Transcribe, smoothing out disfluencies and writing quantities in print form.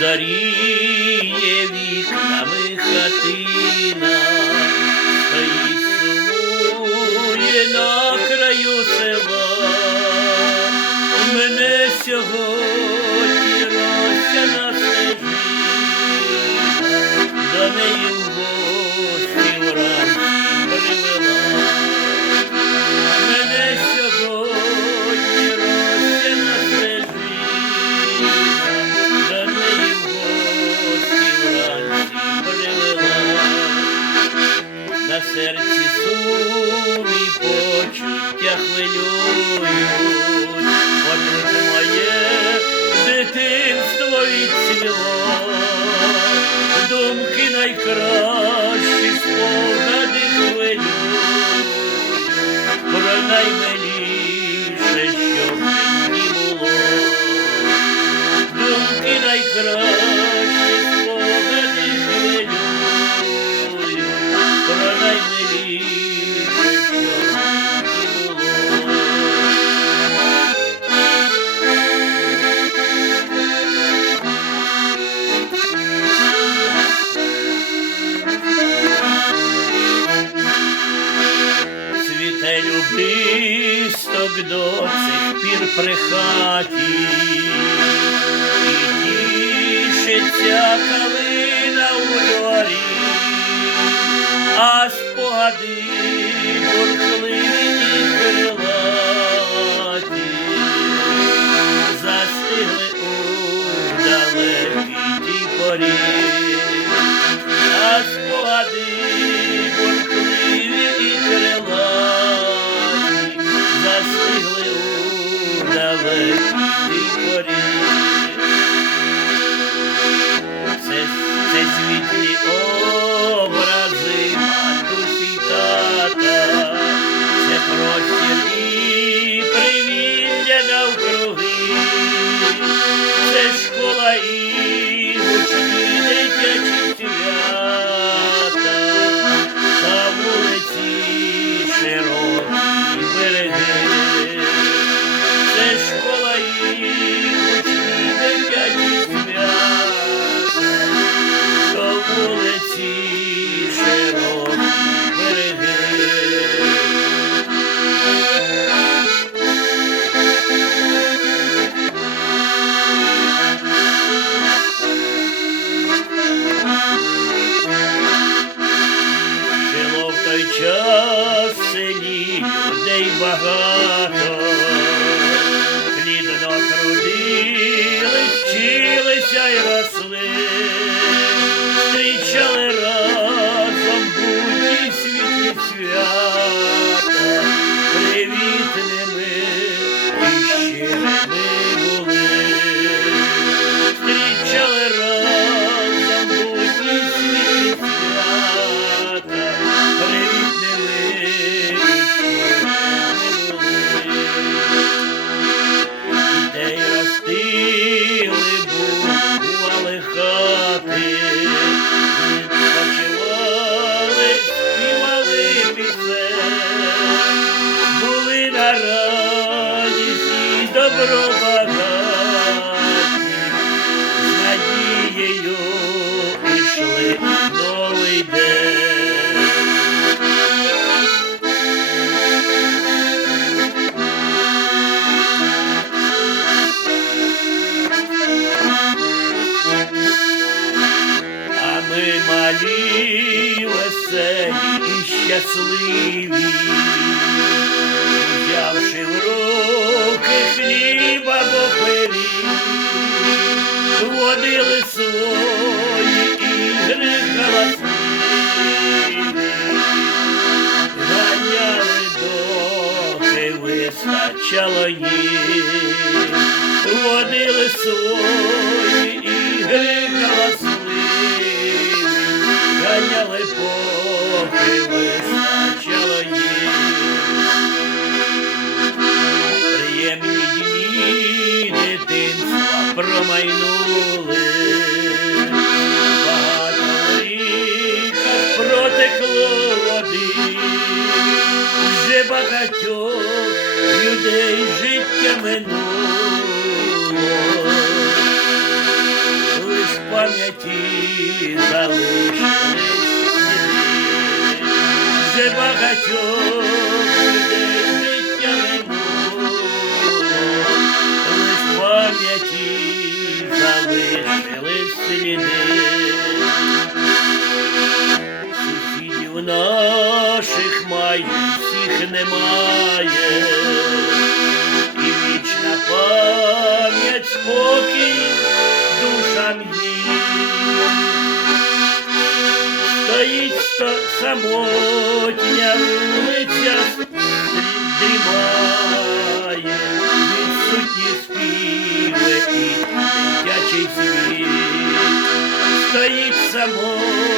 Зоріє вікнами хатина, стоїть сумує на краю села. Мене сьогодні роща на стежині, до неї в гості вранці привела. Мене сьогодні роща на стежині, до неї в гості вранці привела. На серці сум і почуття хвилюють, от моє дитинство відцвіло, думки найкращі, спогади хвилюють, про наймиліше, що в мені було. Думки найкращі, спогади хвилюють, про наймиліше, що в мені було. Цвіте любисток до цих пір при хаті, і тішиться калина у дворі, а спогади бурхливі і крилаті застигли у далекій тій порі, а спогади бурхливі і крилаті застигли у далекій тій порі. Це світлі образи матусі й тата, це простір і привілля навкруги, це школа і гучні дитячі свята, та вулиці широкі береги, це школа і гучні дитячі свята, та вулиці широкі береги. Жило в той час в селі людей багато, плідно трудились, вчилися й росли, зустрічали разом будні світлі свята, привітними і щирими були. Зустрічали разом будні світлі свята, привітними і щирими були. Дітей ростили, будували хати, відпочивали, співали пісень, були на радість і добро багаті, з надією пішли в новий день. А ми малі, веселі і щасливі, взявши в руки хліба або пиріг, водили свої ігри галасливі, ганяли, доки вистачало їх, водили свої ігри галасливі, ганяли, поки вистачало їх. Приємні дні дитинства промайнули, багато в ріках протекло води, вже багатьох людей життя минуло. пам'яті залишились сліди, вже багатьох людей життя минуло, лиш в пам'яті залишились сліди. Сусідів наших майже всіх немає, і вічна пам'ять, спокій душам їм. Стоїть самотня вулиця, дрімає, відсутні співи і дитячий світ. Стоїть самотня